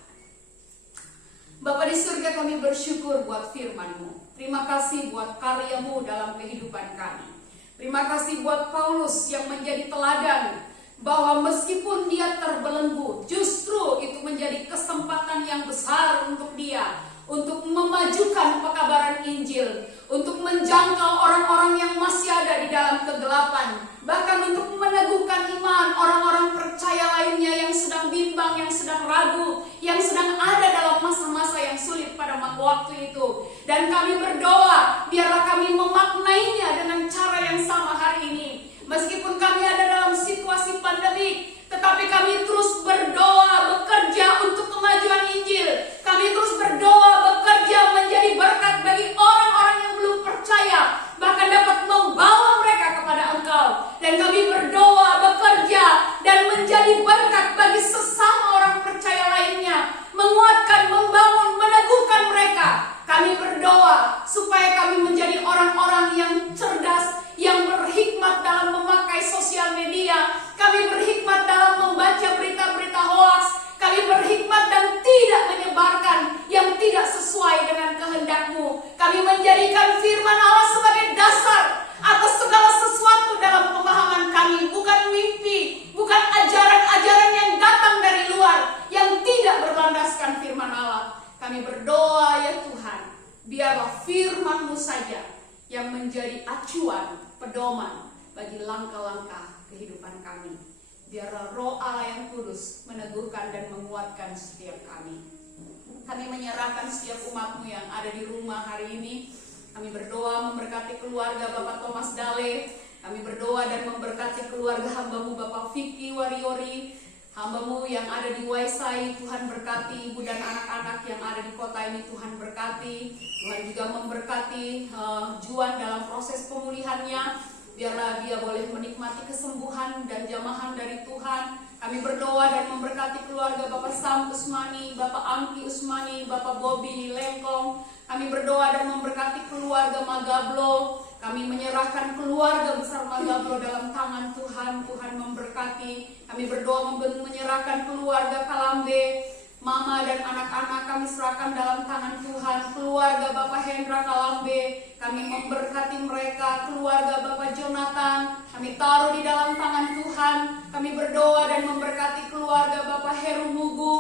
Bapa di surga, kami bersyukur buat firman-Mu. Terima kasih buat karya-Mu dalam kehidupan kami. Terima kasih buat Paulus yang menjadi teladan, bahwa meskipun dia terbelenggu, justru itu menjadi kesempatan yang besar untuk dia, untuk memajukan pekabaran Injil, untuk menjangkau orang-orang yang masih ada di dalam kegelapan, bahkan untuk meneguhkan iman orang-orang percaya lainnya yang sedang bimbang, yang sedang ragu, yang sedang ada dalam masa-masa yang sulit pada waktu itu. Dan kami berdoa, biarlah kami memaknainya dengan cara yang sama hari ini. Meskipun kami ada dalam situasi pandemik, tetapi kami terus berdoa, bekerja untuk kemajuan Injil. Kami terus berdoa, bekerja menjadi berkat bagi orang-orang yang belum percaya, bahkan dapat membawa mereka kepada Engkau. Dan kami berdoa yang menjadi acuan, pedoman bagi langkah-langkah kehidupan kami. Biarlah Roh Allah yang kudus meneguhkan dan menguatkan setiap kami. Kami menyerahkan setiap umat-Mu yang ada di rumah hari ini. Kami berdoa memberkati keluarga Bapak Thomas Dale. Kami berdoa dan memberkati keluarga hamba-Mu Bapak Vicky Wariori. Hamba-Mu yang ada di Waisai, Tuhan berkati ibu dan anak-anak yang ada di kota ini, Tuhan berkati. Tuhan juga memberkati Juan dalam proses pemulihannya. Biarlah dia boleh menikmati kesembuhan dan jamahan dari Tuhan. Kami berdoa dan memberkati keluarga Bapak Sam Usmani, Bapak Angki Usmani, Bapak Bobby Lengkong. Kami berdoa dan memberkati keluarga Magablo. Kami menyerahkan keluarga besar Magablo dalam tangan Tuhan. Tuhan memberkati. Kami berdoa menyerahkan keluarga Kalambe, Mama dan anak-anak kami serahkan dalam tangan Tuhan. Keluarga Bapak Hendra Kalambe, kami memberkati mereka. Keluarga Bapak Jonathan, kami taruh di dalam tangan Tuhan. Kami berdoa dan memberkati keluarga Bapak Heru Mugu,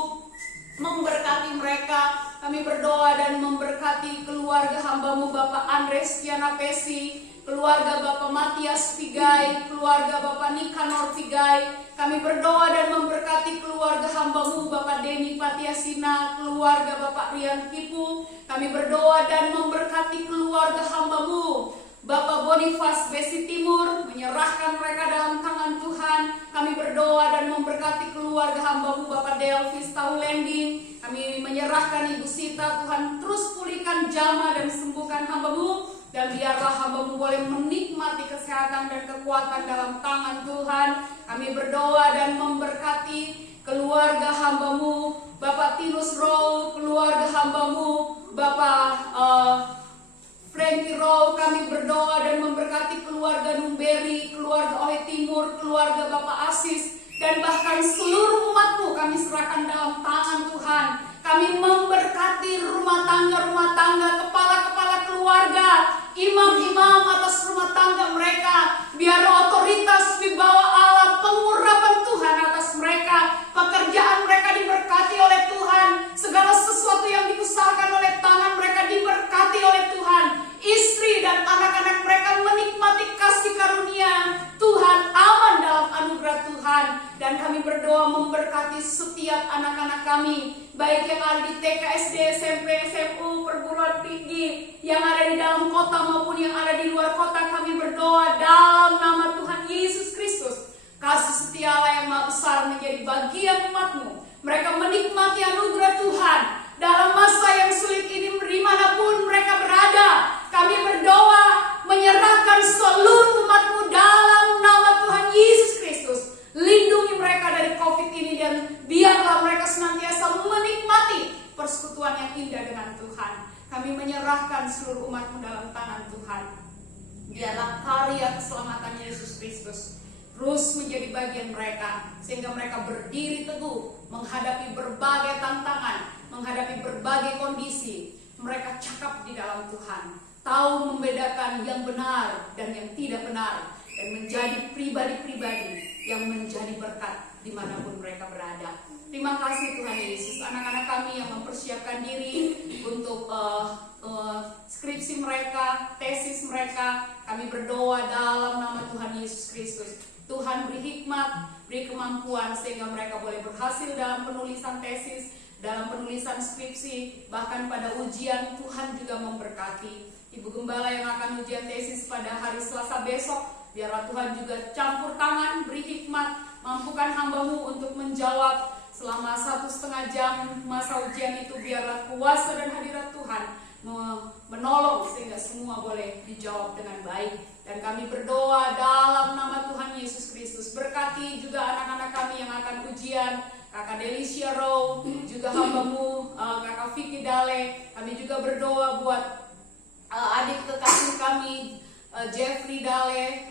memberkati mereka. Kami berdoa dan memberkati keluarga hamba-Mu Bapak Andres Tiana Pesi, keluarga Bapak Matias Pigai, keluarga Bapak Nikanor Pigai. Kami berdoa dan memberkati keluarga hamba-Mu Bapak Denny Patiasina, keluarga Bapak Rian Kipu. Kami berdoa dan memberkati keluarga hamba-Mu Bapak Bonifas Besi Timur, menyerahkan mereka dalam tangan Tuhan. Kami berdoa dan memberkati keluarga hamba-Mu Bapak Delvis Taulending. Kami menyerahkan Ibu Sita, Tuhan terus pulihkan jamaah dan sembuhkan hamba-Mu. Dan biarlah hamba-Mu boleh menikmati kesehatan dan kekuatan dalam tangan Tuhan. Kami berdoa dan memberkati keluarga hamba-Mu Bapak Tinus Row, keluarga hamba-Mu Bapak Frankie Row. Kami berdoa dan memberkati keluarga Numberi, keluarga Ohe Timur, keluarga Bapak Asis, dan bahkan seluruh umat-Mu kami serahkan dalam tangan Tuhan. Kami memberkati rumah tangga, kepala-kepala keluarga, imam-imam atas rumah tangga mereka. Biar otoritas wibawa Allah, pengurapan Tuhan atas mereka. Pekerjaan mereka diberkati oleh Tuhan. Segala sesuatu yang diusahakan oleh tangan mereka diberkati oleh Tuhan. Istri dan anak-anak mereka menikmati kasih karunia Tuhan, aman dalam anugerah Tuhan. Dan kami berdoa memberkati setiap anak-anak kami, baik yang ada di TK, SD, SMP, SMU, perguruan tinggi, yang ada di dalam kota maupun yang ada di luar kota. Kami berdoa dalam nama Tuhan Yesus Kristus. Kasih setia Allah yang maha besar menjadi bagian umat-Mu. Mereka menikmati anugerah Tuhan dalam masa yang sulit ini dimanapun mereka berada. Kami berdoa menyerahkan seluruh umat-Mu dalam nama Tuhan Yesus Kristus. Lindungi mereka dari COVID ini dan biarlah mereka senantiasa menikmati persekutuan yang indah dengan Tuhan. Kami menyerahkan seluruh umat-Mu dalam tangan Tuhan. Biarlah karya keselamatan Yesus Kristus terus menjadi bagian mereka, sehingga mereka berdiri teguh menghadapi berbagai tantangan, menghadapi berbagai kondisi. Mereka cakap di dalam Tuhan, tahu membedakan yang benar dan yang tidak benar, dan menjadi pribadi-pribadi yang menjadi berkat dimanapun mereka berada. Terima kasih Tuhan Yesus. Anak-anak kami yang mempersiapkan diri untuk skripsi mereka, tesis mereka, kami berdoa dalam nama Tuhan Yesus Kristus. Tuhan beri hikmat, beri kemampuan sehingga mereka boleh berhasil dalam penulisan tesis, dalam penulisan skripsi, bahkan pada ujian. Tuhan juga memberkati Ibu Gembala yang akan ujian tesis pada hari Selasa besok. Biarlah Tuhan juga campur tangan, beri hikmat, mampukan hamba-Mu untuk menjawab selama 1,5 jam masa ujian itu. Biarlah kuasa dan hadirat Tuhan menolong sehingga semua boleh dijawab dengan baik. Dan kami berdoa dalam nama Tuhan Yesus Kristus. Berkati juga anak-anak kami yang akan ujian, Kakak Delicia Row, juga hamba-Mu Kakak Vicky Dale. Kami juga berdoa buat adik kekasih kami Jeffrey Dale,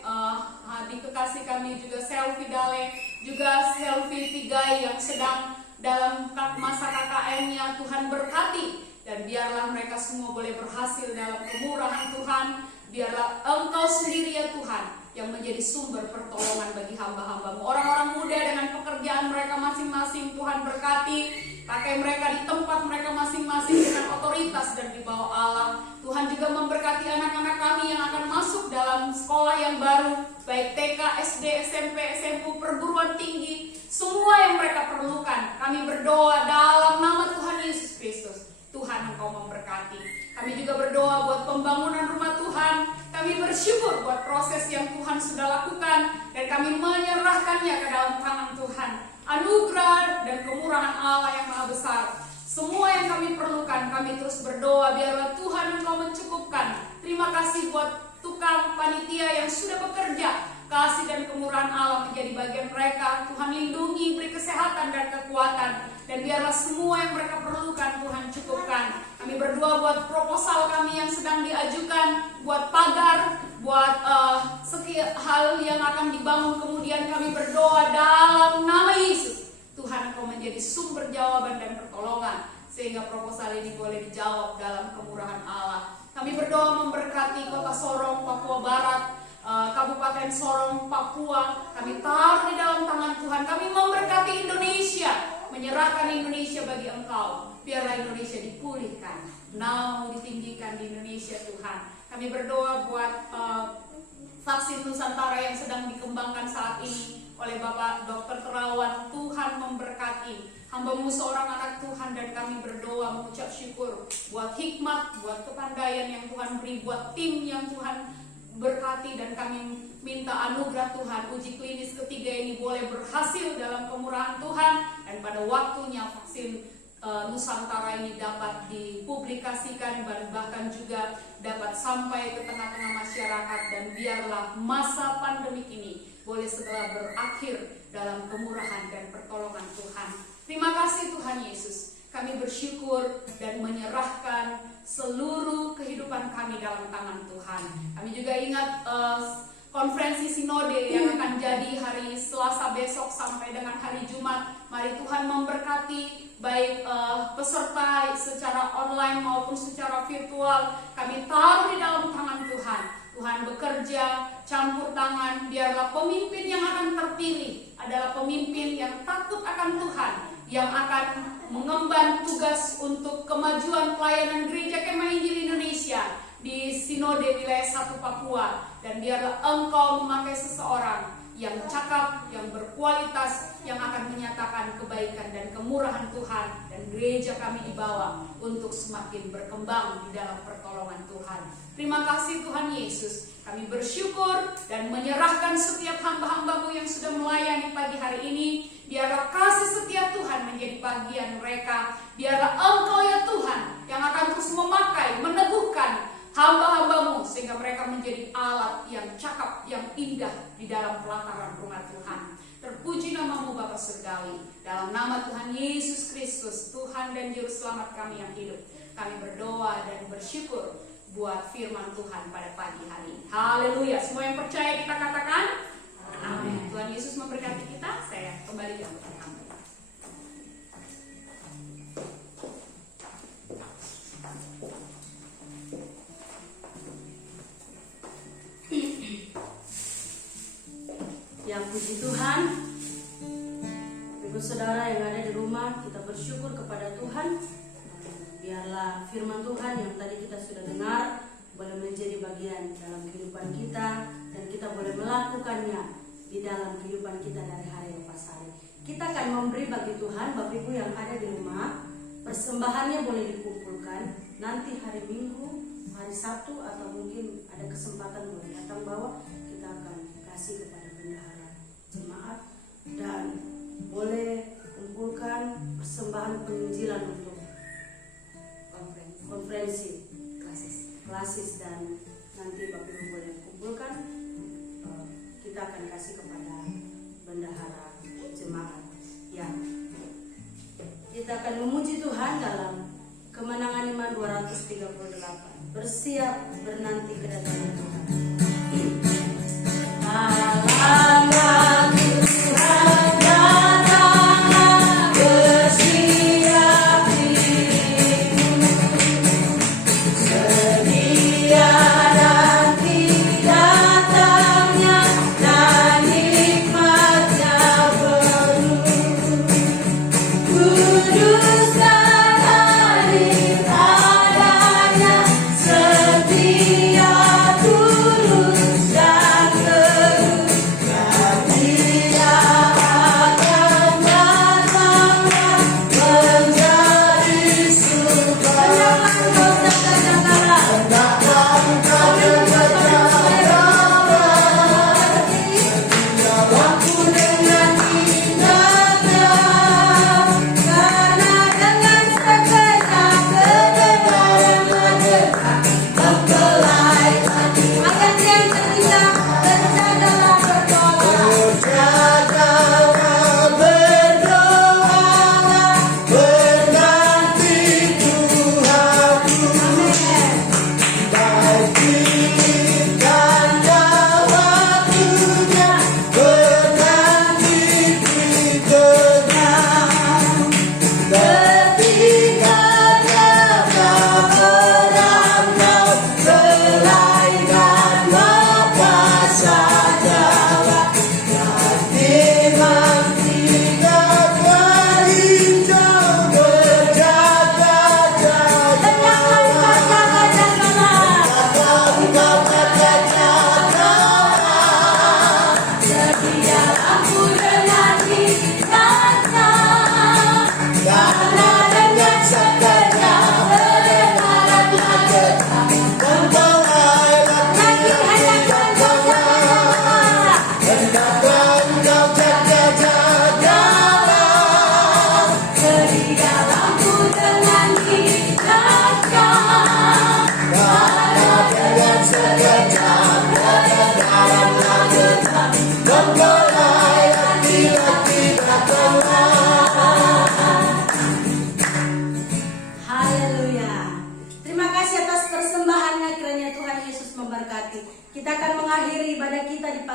adik kekasih kami juga Selvi Dale, juga Selvi Pigai yang sedang dalam masa KKN-nya. Tuhan berkati dan biarlah mereka semua boleh berhasil dalam kemurahan Tuhan. Biarlah Engkau sendiri ya Tuhan yang menjadi sumber pertolongan bagi hamba-hamba-Mu. Orang-orang muda dengan pekerjaan mereka masing-masing, Tuhan berkati, pakai mereka di tempat mereka masing-masing dengan otoritas otoritas dan di bawah Allah. Tuhan juga memberkati anak-anak kami yang akan masuk dalam sekolah yang baru, baik TK, SD, SMP, SMU, perguruan tinggi, semua yang mereka perlukan. Kami berdoa dalam nama Tuhan Yesus Kristus. Tuhan, Engkau memberkati. Kami juga berdoa buat pembangunan rumah Tuhan. Kami bersyukur buat proses yang Tuhan sudah lakukan, dan kami menyerahkannya ke dalam tangan Tuhan. Anugerah dan kemurahan Allah yang maha besar, semua yang kami perlukan, kami terus berdoa biarlah Tuhan Engkau mencukupkan. Terima kasih buat tukang panitia yang sudah bekerja. Kasih dan kemurahan Allah menjadi bagian mereka. Tuhan lindungi, beri kesehatan dan kekuatan, dan biarlah semua yang mereka perlukan Tuhan cukupkan. Kami berdoa buat proposal kami yang sedang diajukan, buat pagar, buat setiap hal yang akan dibangun kemudian. Kami berdoa dalam nama Yesus, Tuhan Engkau menjadi sumber jawaban dan pertolongan, sehingga proposal ini boleh dijawab dalam kemurahan Allah. Kami berdoa memberkati kota Sorong, Papua Barat, Kabupaten Sorong, Papua. Kami taruh di dalam tangan Tuhan. Kami memberkati Indonesia, menyerahkan Indonesia bagi Engkau. Biarlah Indonesia dipulihkan, namamu ditinggikan di Indonesia Tuhan. Kami berdoa buat vaksin Nusantara yang sedang dikembangkan saat ini oleh Bapak Dr. Terawan. Tuhan memberkati hamba-Mu seorang anak Tuhan, dan kami berdoa mengucap syukur buat hikmat, buat kepandaian yang Tuhan beri, buat tim yang Tuhan berkati, dan kami minta anugerah Tuhan uji klinis ketiga ini boleh berhasil dalam kemurahan Tuhan, dan pada waktunya vaksin Nusantara ini dapat dipublikasikan dan bahkan juga dapat sampai ke tengah-tengah masyarakat, dan biarlah masa pandemik ini boleh segera berakhir dalam kemurahan dan pertolongan Tuhan. Terima kasih Tuhan Yesus. Kami bersyukur dan menyerahkan seluruh kehidupan kami dalam tangan Tuhan. Kami juga ingat konferensi sinode yang akan jadi hari Selasa besok sampai dengan hari Jumat. Mari Tuhan memberkati baik peserta secara online maupun secara virtual. Kami taruh di dalam tangan Tuhan. Tuhan bekerja, campur tangan. Biarlah pemimpin yang akan terpilih adalah pemimpin yang takut akan Tuhan, yang akan mengemban tugas untuk kemajuan pelayanan Gereja Kemah Injil Indonesia di Sinode Wilayah 1 Papua. Dan biarlah Engkau memakai seseorang yang cakap, yang berkualitas, yang akan menyatakan kebaikan dan kemurahan Tuhan, dan gereja kami dibawa untuk semakin berkembang di dalam pertolongan Tuhan. Terima kasih Tuhan Yesus. Kami bersyukur dan menyerahkan setiap hamba-hamba-Mu yang sudah melayani pagi hari ini. Biarlah kasih setia Tuhan menjadi bagian mereka. Biarlah Engkau ya Tuhan yang akan terus memakai, meneguhkan hamba-hamba-Mu, sehingga mereka menjadi alat yang cakap, yang indah di dalam pelataran rumah Tuhan. Terpuji nama-Mu Bapa Surgawi. Dalam nama Tuhan Yesus Kristus, Tuhan dan Juru Selamat kami yang hidup, kami berdoa dan bersyukur buat firman Tuhan pada pagi hari ini. Haleluya. Semua yang percaya kita katakan amin. Tuhan Yesus memberkati kita. Saya kembali ke kamu. Ya puji Tuhan. Ibu saudara yang ada di rumah, kita bersyukur kepada Tuhan. Biarlah firman Tuhan yang tadi kita sudah dengar boleh menjadi bagian dalam kehidupan kita, dan kita boleh melakukannya di dalam kehidupan kita dari hari lepas hari. Kita akan memberi bagi Tuhan. Bapak Ibu yang ada di rumah, persembahannya boleh dikumpulkan. Nanti hari Minggu, hari Sabtu, atau mungkin ada kesempatan boleh datang bawa. Kita akan kasih kepada bendahara jemaat, dan boleh kumpulkan persembahan penginjilan untuk konferensi klasis, dan nanti Bapak Ibu boleh kumpulkan. Kita akan kasih kepada bendahara jemaat. Ya, kita akan memuji Tuhan dalam Kemenangan Iman 238. Bersiap bernanti kedatangan Tuhan.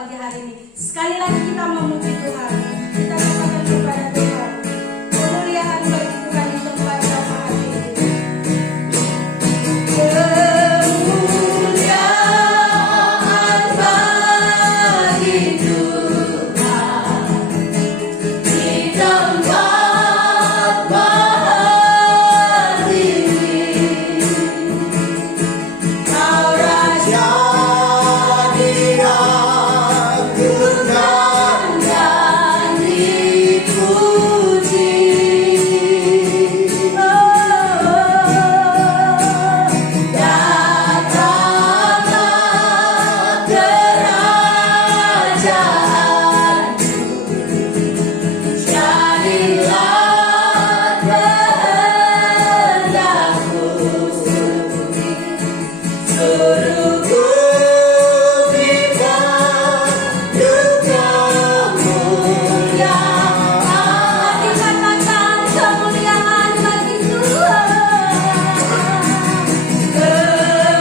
pagi hari ini. Sekali lagi kita memuji Tuhan. Kita katakan kepada Tuhan, kemuliaan bagi Tuhan di tempat yang maha tinggi. Kemuliaan bagi Tuhan di tempat maha tinggi. Kau Raja diagungkan dan dipuji. Datanglah kerajaanmu, jadilah kehendakmu. Suruh bumi penuh kemuliaan. Dikatakan kemuliaan bagi Tuhan.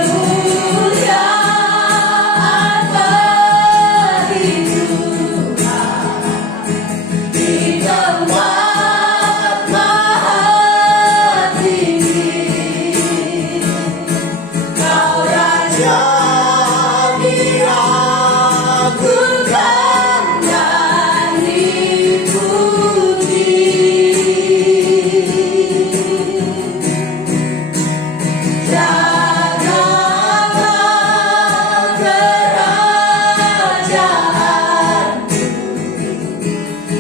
Kemuliaan bagi Tuhan di tempat maha tinggi. Kau Raja diagungkan dan dipuji. Jagalah kerajaanmu,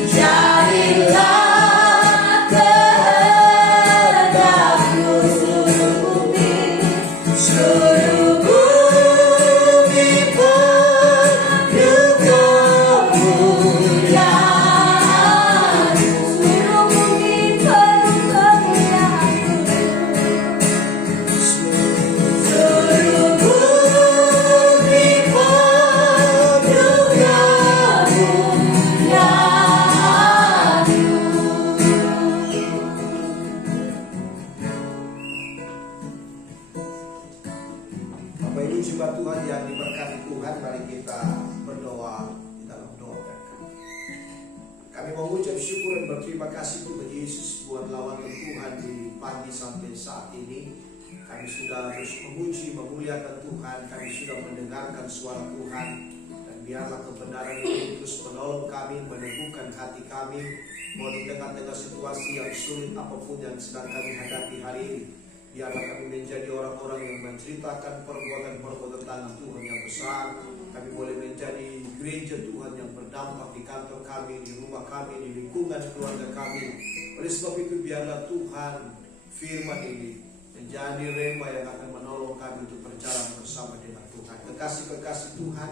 jadilah kehendakmu. Seluruh bumi penuh kemuliaan. Seluruh bumi penuh kemuliaan. Seluruh bumi penuh kemuliaan. Bapak Ibu jemaat Tuhan yang diberkati Tuhan, mari kita berdoa di dalam doa berkat. Kami mengucap syukur dan berterima kasih kepada Yesus buat lawatan Tuhan di pagi sampai saat ini. Kami sudah terus memuji, memuliakan Tuhan, kami sudah mendengarkan suara Tuhan, dan biarlah kebenaran ini terus menolong kami, meneguhkan hati kami, mau di tengah-tengah situasi yang sulit apapun yang sedang kami hadapi hari ini. Biarlah kami menjadi orang-orang yang menceritakan perbuatan-perbuatan tangan Tuhan yang besar. Kami boleh menjadi gereja Tuhan yang berdampak di kantor kami, di rumah kami, di lingkungan keluarga kami. Oleh sebab itu biarlah Tuhan firman ini menjadi rema yang akan menolong kami untuk berjalan bersama dengan Tuhan. Kekasih-kekasih Tuhan,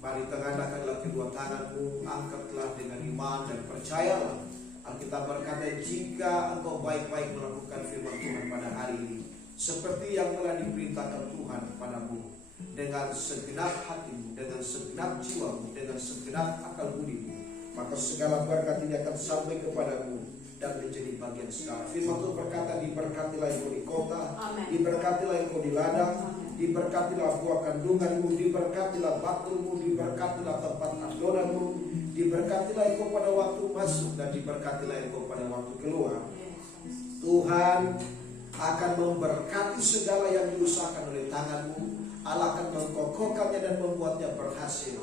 mari tengahkanlah kedua tanganmu, angkatlah dengan iman dan percayalah. Alkitab berkata, jika engkau baik-baik melakukan firman Tuhan pada hari ini, seperti yang telah diperintahkan Tuhan kepadamu, dengan segenap hatimu, dengan segenap jiwamu, dengan segenap akal budimu, maka segala berkat ini akan sampai kepadamu dan menjadi bagian saudara. Firman Tuhan berkata, diberkatilah engkau di kota, diberkatilah engkau di ladang, diberkatilah buah kandunganmu, diberkatilah bakulmu, diberkatilah tempat adonanmu, diberkatilah engkau pada waktu masuk dan diberkatilah engkau pada waktu keluar. Tuhan akan memberkati segala yang diusahakan oleh tanganmu. Allah akan mengkokohkannya dan membuatnya berhasil.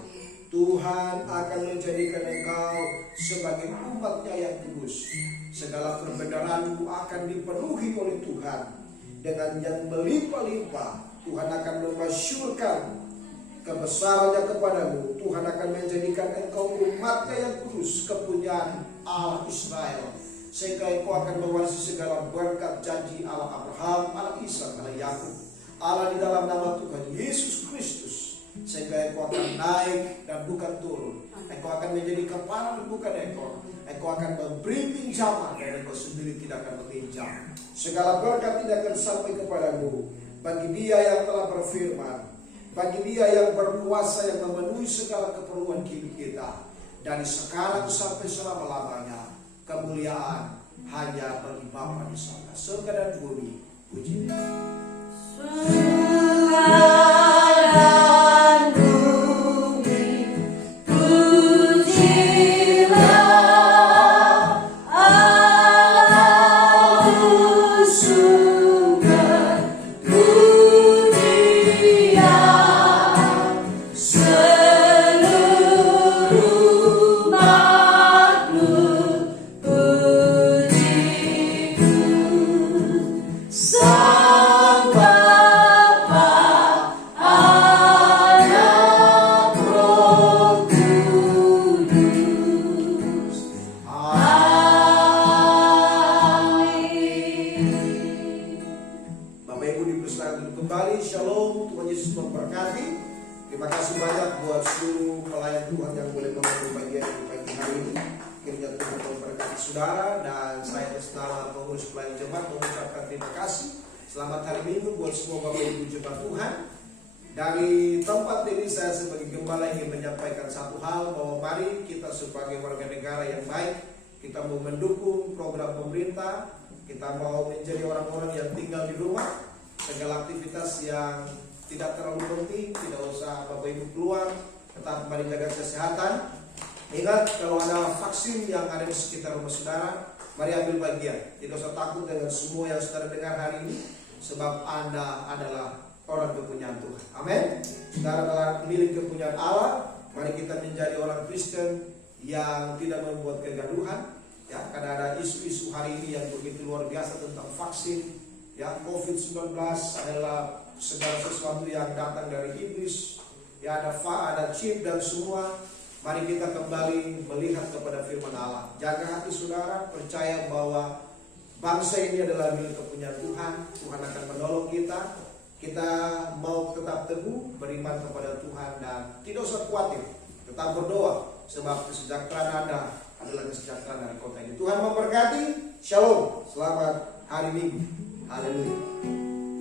Tuhan akan menjadikan engkau sebagai umat-Nya yang kudus. Segala perbenaranmu akan dipenuhi oleh Tuhan dengan yang melimpah-limpah. Tuhan akan memasyurkan kebesarannya kepadamu. Tuhan akan menjadikan engkau umat-Nya yang kudus, kepunyaan Allah Israel, sehingga engkau akan mewarisi segala berkat janji Allah Abraham, Allah Ishak, Allah Yakub, Allah di dalam nama Tuhan Yesus Kristus, sehingga engkau akan naik dan bukan turun. Engkau akan menjadi kepala dan bukan ekor. Engkau akan memberi pinjaman dan engkau sendiri tidak akan meminjam. Segala berkat tidak akan sampai kepadamu bagi Dia yang telah berfirman, bagi Dia yang berkuasa yang memenuhi segala keperluan hidup kita dari sekarang sampai selama-lamanya. Kemuliaan hanya bagi Bapa di sorga. Surga dan bumi, puji Dia. Surga dan bumi Kiranya Tuhan memberkati saudara, dan saya atas nama pengurus pelayan jemaat mengucapkan terima kasih. Selamat hari Minggu buat semua Bapak Ibu jemaat Tuhan. Dari tempat ini saya sebagai gembala ingin menyampaikan satu hal, bahwa mari kita sebagai warga negara yang baik, kita mau mendukung program pemerintah, kita mau menjadi orang-orang yang tinggal di rumah, segala aktivitas yang tidak terlalu penting, tidak usah Bapak Ibu keluar, tetap mari jaga kesehatan. Ingat, kalau ada vaksin yang ada di sekitar rumah saudara, mari ambil bagian. Tidak usah takut dengan semua yang saudara dengar hari ini, sebab Anda adalah orang kepunyaan Tuhan. Amin. Saudara adalah milik kepunyaan Allah. Mari kita menjadi orang Kristen yang tidak membuat kegaduhan. Ya, karena ada isu-isu hari ini yang begitu luar biasa tentang vaksin. Ya, COVID-19 adalah segala sesuatu yang datang dari iblis. Ya, ada chip dan semua. Mari kita kembali melihat kepada firman Allah. Jaga hati saudara, percaya bahwa bangsa ini adalah milik kepunyaan Tuhan. Tuhan akan menolong kita. Kita mau tetap teguh, beriman kepada Tuhan, dan tidak usah khawatir. Tetap berdoa, sebab kesejahteraan Anda adalah kesejahteraan dari kota ini. Tuhan memberkati. Shalom. Selamat hari Minggu. Haleluya.